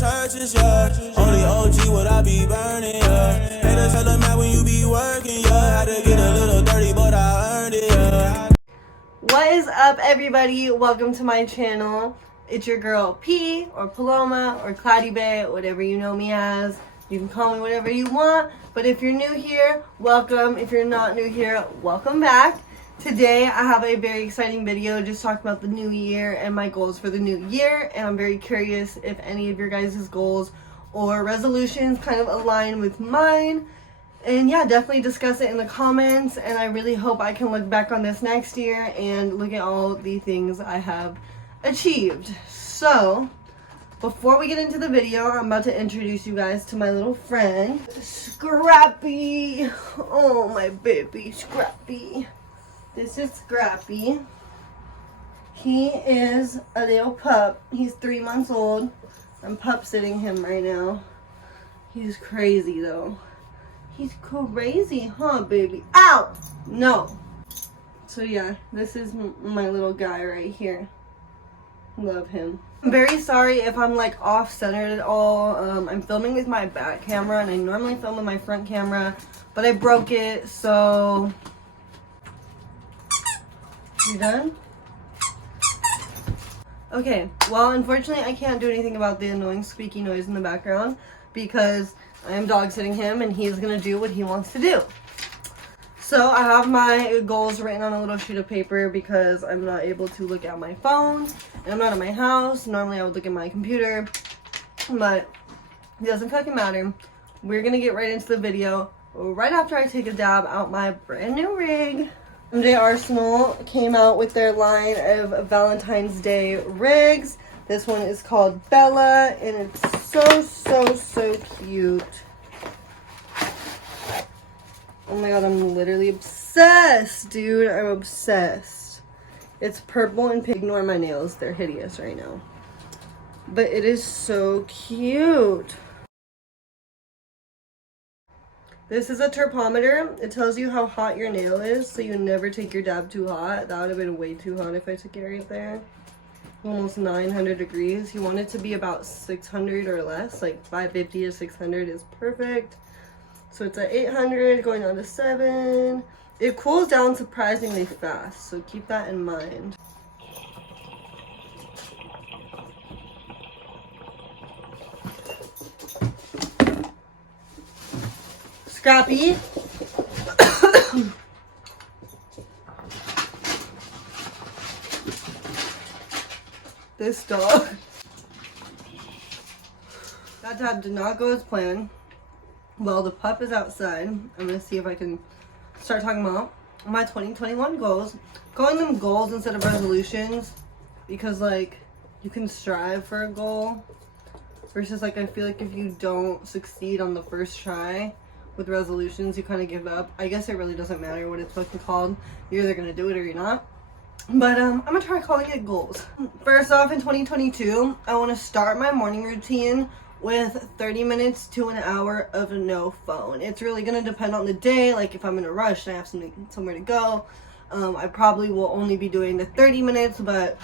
churches, yeah. Only OG would I be burning, yeah. Haters tell them that when you be working, yeah. Had to get a little dirty, but I earned it, yeah. What is up, everybody? Welcome to my channel. It's your girl P, or Paloma, or Cloudy Bay, whatever you know me as. You can call me whatever you want, but if you're new here, welcome. If you're not new here, welcome back. Today, I have a very exciting video just talking about the new year and my goals for the new year, and I'm very curious if any of your guys' goals or resolutions kind of align with mine. And yeah, definitely discuss it in the comments, and I really hope I can look back on this next year and look at all the things I have achieved. So, before we get into the video, I'm about to introduce you guys to my little friend, Scrappy. Oh, my baby, Scrappy. This is Scrappy. He is a little pup. He's 3 months old. I'm pup sitting him right now. He's crazy though. He's crazy, huh, baby? Ow! No. So yeah, this is my little guy right here. Love him. I'm very sorry if I'm like off-centered at all. I'm filming with my back camera, and I normally film with my front camera, but I broke it, so... You done? Okay, well, unfortunately, I can't do anything about the annoying squeaky noise in the background because I am dog sitting him and he's gonna do what he wants to do. So I have my goals written on a little sheet of paper because I'm not able to look at my phone and I'm not at my house. Normally I would look at my computer, but it doesn't fucking matter. We're gonna get right into the video right after I take a dab out my brand new rig. MJ Arsenal came out with their line of Valentine's Day rigs. This one is called Bella, and it's so cute. Oh my god, I'm literally obsessed, dude. I'm obsessed. It's purple and pink. Ignore my nails. They're hideous right now. But it is so cute. This is a thermometer. It tells you how hot your nail is, so you never take your dab too hot. That would have been way too hot if I took it right there. Almost 900 degrees. You want it to be about 600 or less, like 550 to 600 is perfect. So it's at 800, going down to 7. It cools down surprisingly fast, so keep that in mind. Scrappy. This dog. That dab did not go as planned. Well, the pup is outside. I'm gonna see if I can start talking about my 2021 goals. Calling them goals instead of resolutions because like you can strive for a goal versus like I feel like if you don't succeed on the first try with resolutions, you kind of give up. I guess it really doesn't matter what it's fucking called. You're either gonna do it or you're not. But I'm gonna try calling it goals. First off, in 2022, I want to start my morning routine with 30 minutes to an hour of no phone. It's really gonna depend on the day. Like if I'm in a rush and I have somewhere to go, I probably will only be doing the 30 minutes. But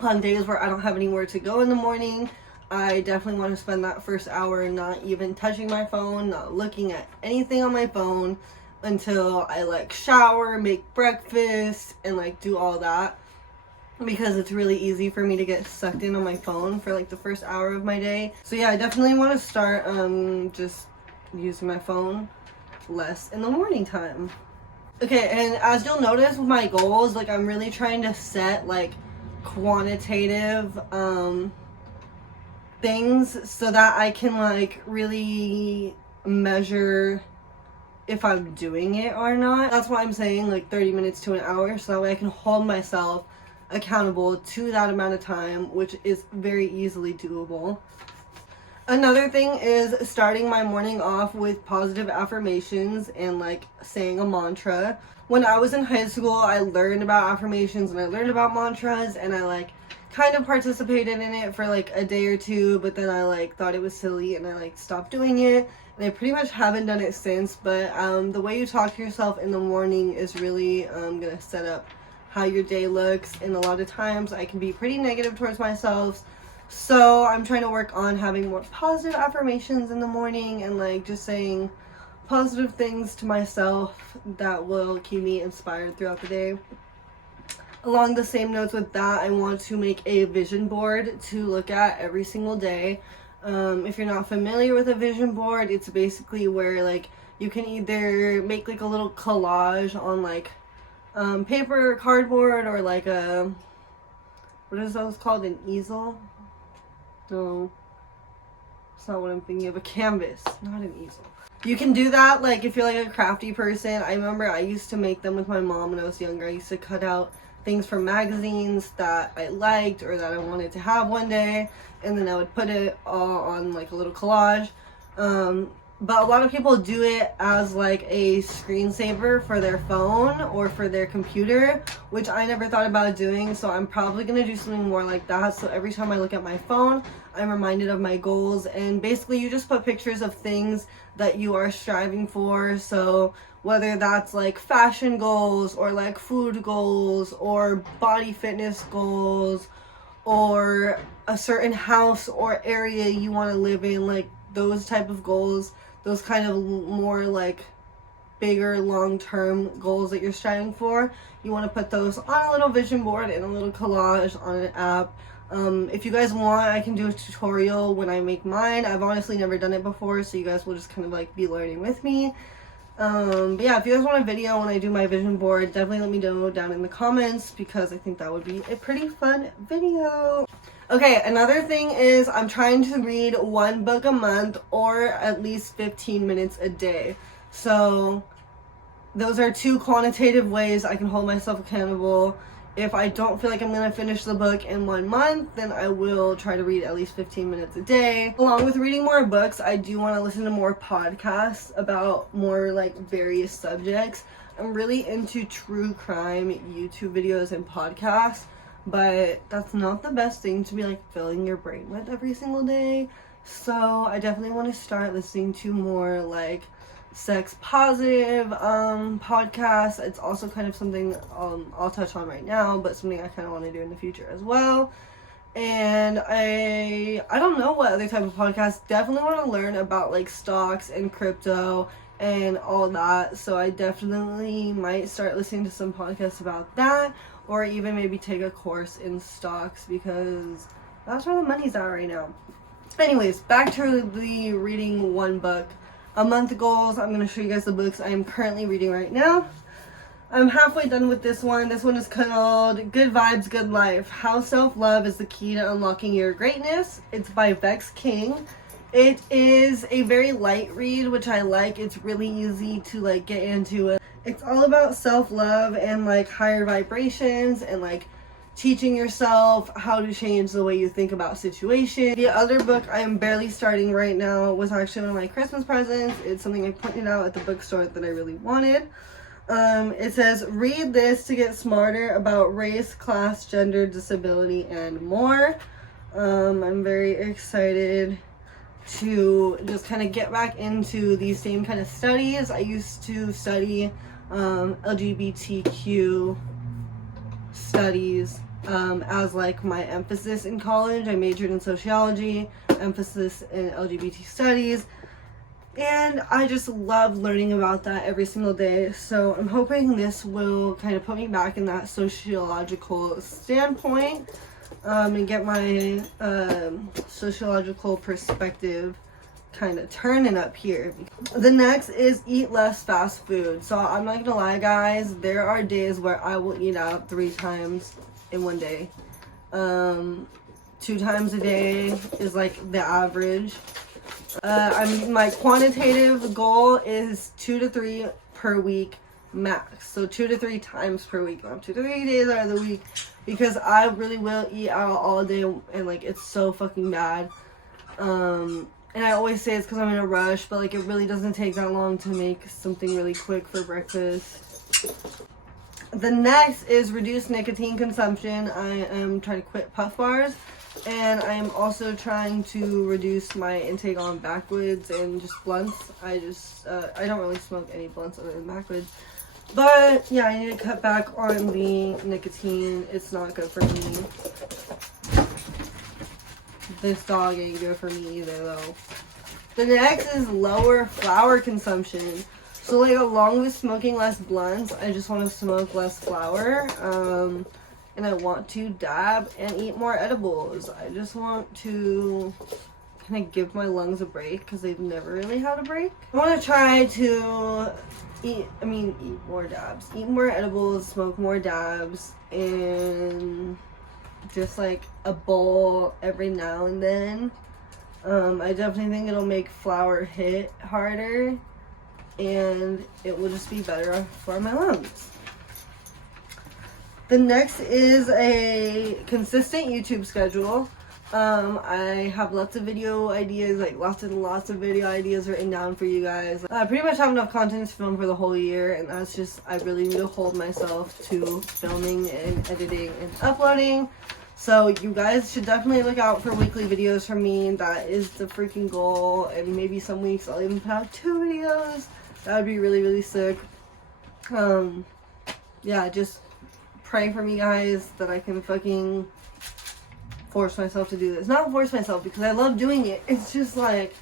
on days where I don't have anywhere to go in the morning, I definitely want to spend that first hour not even touching my phone, not looking at anything on my phone until I like shower, make breakfast, and like do all that, because it's really easy for me to get sucked in on my phone for like the first hour of my day. So yeah, I definitely want to start just using my phone less in the morning time. Okay, and as you'll notice with my goals, like I'm really trying to set like quantitative things so that I can like really measure if I'm doing it or not. That's why I'm saying like 30 minutes to an hour, so that way I can hold myself accountable to that amount of time, which is very easily doable. Another thing is starting my morning off with positive affirmations and like saying a mantra. When I was in high school, I learned about affirmations and I learned about mantras, and I like kind of participated in it for like a day or two, but then I like thought it was silly and I like stopped doing it, and I pretty much haven't done it since. But the way you talk to yourself in the morning is really gonna set up how your day looks, and a lot of times I can be pretty negative towards myself. So I'm trying to work on having more positive affirmations in the morning and like just saying positive things to myself that will keep me inspired throughout the day. Along the same notes with that, I want to make a vision board to look at every single day. If you're not familiar with a vision board, it's basically where like you can either make like a little collage on like paper or cardboard, or like a, what is those called, an easel? No, it's not what I'm thinking of. A canvas, not an easel. You can do that like if you're like a crafty person. I remember I used to make them with my mom when I was younger. I used to cut out things from magazines that I liked or that I wanted to have one day, and then I would put it all on like a little collage. But a lot of people do it as like a screensaver for their phone or for their computer, which I never thought about doing. So I'm probably gonna do something more like that. So every time I look at my phone, I'm reminded of my goals. And basically you just put pictures of things that you are striving for. So whether that's like fashion goals or like food goals or body fitness goals or a certain house or area you want to live in, like those type of goals, those kind of more like bigger long-term goals that you're striving for, you want to put those on a little vision board and a little collage on an app. If you guys want, I can do a tutorial when I make mine. I've honestly never done it before, so you guys will just kind of like be learning with me. But yeah, if you guys want a video when I do my vision board, definitely let me know down in the comments, because I think that would be a pretty fun video. Okay, another thing is I'm trying to read one book a month, or at least 15 minutes a day. So those are two quantitative ways I can hold myself accountable. If I don't feel like I'm going to finish the book in 1 month, then I will try to read at least 15 minutes a day. Along with reading more books, I do want to listen to more podcasts about more like various subjects. I'm really into true crime YouTube videos and podcasts, but that's not the best thing to be like filling your brain with every single day. So I definitely want to start listening to more like sex positive podcasts. It's also kind of something I'll touch on right now, but something I kind of want to do in the future as well. And I don't know what other type of podcasts. Definitely want to learn about like stocks and crypto and all that, so I definitely might start listening to some podcasts about that, or even maybe take a course in stocks, because that's where the money's at right now. Anyways, back to the reading one book a month goals. I'm going to show you guys the books I am currently reading right now. I'm halfway done with this one. This one is called Good Vibes, Good Life: How Self-Love is the Key to Unlocking Your Greatness. It's by Vex King. It is a very light read, which I like. It's really easy to like get into it. It's all about self-love and like higher vibrations and like teaching yourself how to change the way you think about situations. The other book I am barely starting right now was actually one of my Christmas presents. It's something I pointed out at the bookstore that I really wanted. It says, read this to get smarter about race, class, gender, disability, and more. I'm very excited to just kind of get back into these same kind of studies. I used to study LGBTQ studies as like my emphasis in college. I majored in sociology, emphasis in LGBT studies, and I just love learning about that every single day. So I'm hoping this will kind of put me back in that sociological standpoint, and get my sociological perspective kind of turning up here. The next is eat less fast food. So I'm not gonna lie, guys, there are days where I will eat out 3 times in one day. 2 times a day is like the average. My quantitative goal is 2 to 3 per week max. So 2 to 3 times per week. 2 to 3 days out of the week, because I really will eat out all day, and like it's so fucking bad. And I always say it's because I'm in a rush, but like it really doesn't take that long to make something really quick for breakfast. The next is reduce nicotine consumption. I am trying to quit puff bars, and I am also trying to reduce my intake on backwoods and just blunts. I don't really smoke any blunts other than backwoods. But yeah, I need to cut back on the nicotine. It's not good for me. This dog ain't good for me either, though. The next is lower flour consumption. So, like, along with smoking less blunts, I just want to smoke less flour. And I want to dab and eat more edibles. I just want to kind of give my lungs a break because they've never really had a break. I want to try to eat more dabs. Eat more edibles, smoke more dabs, and just like a bowl every now and then. I definitely think it'll make flour hit harder and it will just be better for my lungs. The next is a consistent YouTube schedule. I have lots of video ideas, like lots and lots of video ideas written down for you guys. I pretty much have enough content to film for the whole year, and that's just, I really need to hold myself to filming and editing and uploading. So you guys should definitely look out for weekly videos from me. That is the freaking goal, and maybe some weeks I'll even put out 2 videos. That would be really, really sick. Yeah, just pray for me, guys, that I can fucking force myself to do this. Not force myself, because I love doing it. It's just like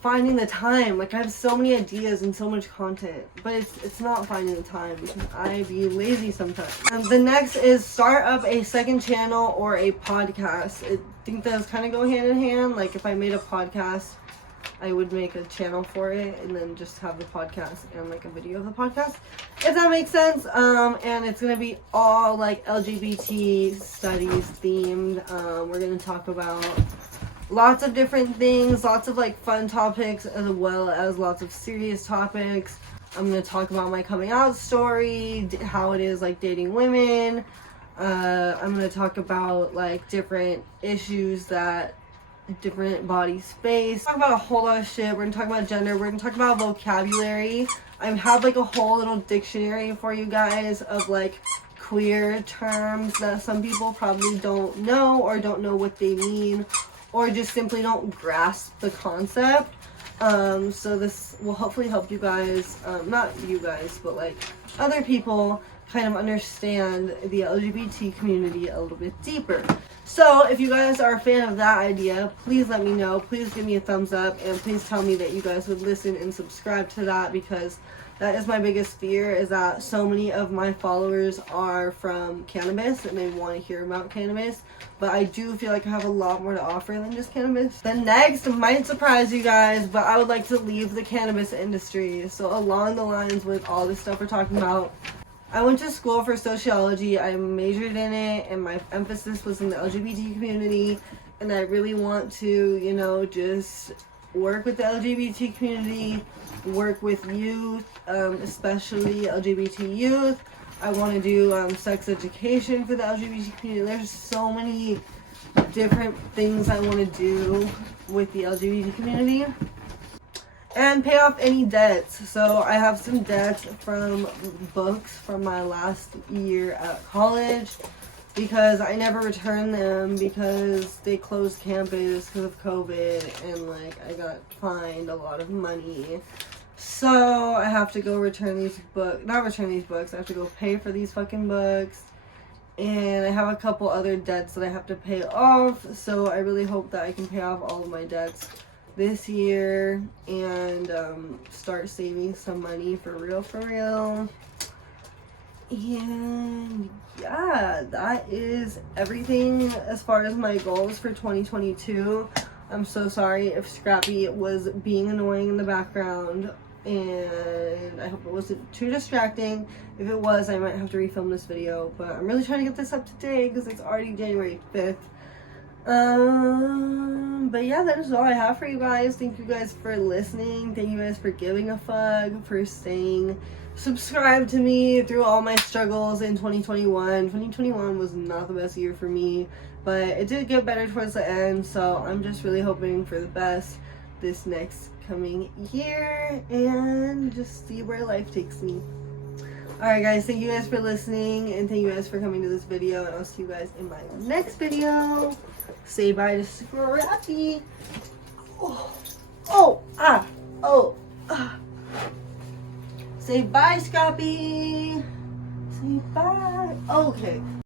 finding the time. Like, I have so many ideas and so much content, but it's not finding the time because I be lazy sometimes. The next is start up a second channel or a podcast. I think those kind of go hand in hand. Like, if I made a podcast, I would make a channel for it and then just have the podcast and like a video of the podcast, if that makes sense. And it's gonna be all like LGBT studies themed. We're gonna talk about lots of different things, lots of like fun topics as well as lots of serious topics. I'm gonna talk about my coming out story, how it is like dating women. I'm gonna talk about like different issues that different body space. Talk about a whole lot of shit. We're gonna talk about gender. We're gonna talk about vocabulary. I have like a whole little dictionary for you guys of like queer terms that some people probably don't know or don't know what they mean or just simply don't grasp the concept. So this will hopefully help you guys, not you guys, but like other people kind of understand the LGBT community a little bit deeper. So if you guys are a fan of that idea, please let me know. Please give me a thumbs up and please tell me that you guys would listen and subscribe to that, because that is my biggest fear, is that so many of my followers are from cannabis and they want to hear about cannabis, but I do feel like I have a lot more to offer than just cannabis. The next might surprise you guys, but I would like to leave the cannabis industry. So along the lines with all this stuff we're talking about, I went to school for sociology. I majored in it and my emphasis was in the LGBT community, and I really want to, you know, just work with the LGBT community, work with youth, especially LGBT youth. I want to do sex education for the LGBT community. There's so many different things I want to do with the LGBT community. And pay off any debts. So I have some debts from books from my last year at college because I never returned them because they closed campus because of COVID, and like I got fined a lot of money. So I have to go return these books. Not return these books. I have to go pay for these fucking books. And I have a couple other debts that I have to pay off. So I really hope that I can pay off all of my debts this year and start saving some money for real. And yeah, that is everything as far as my goals for 2022. I'm so sorry if Scrappy was being annoying in the background, and I hope it wasn't too distracting. If it was, I might have to refilm this video, but I'm really trying to get this up today because it's already January 5th. But yeah, that is all I have for you guys. Thank you guys for listening. Thank you guys for giving a fuck, for staying subscribed to me through all my struggles in 2021. 2021 was not the best year for me, but it did get better towards the end, so I'm just really hoping for the best this next coming year and just see where life takes me. Alright guys, thank you guys for listening and thank you guys for coming to this video, and I'll see you guys in my next video. Say bye to Scrappy. Say bye, Scrappy. Say bye. Okay.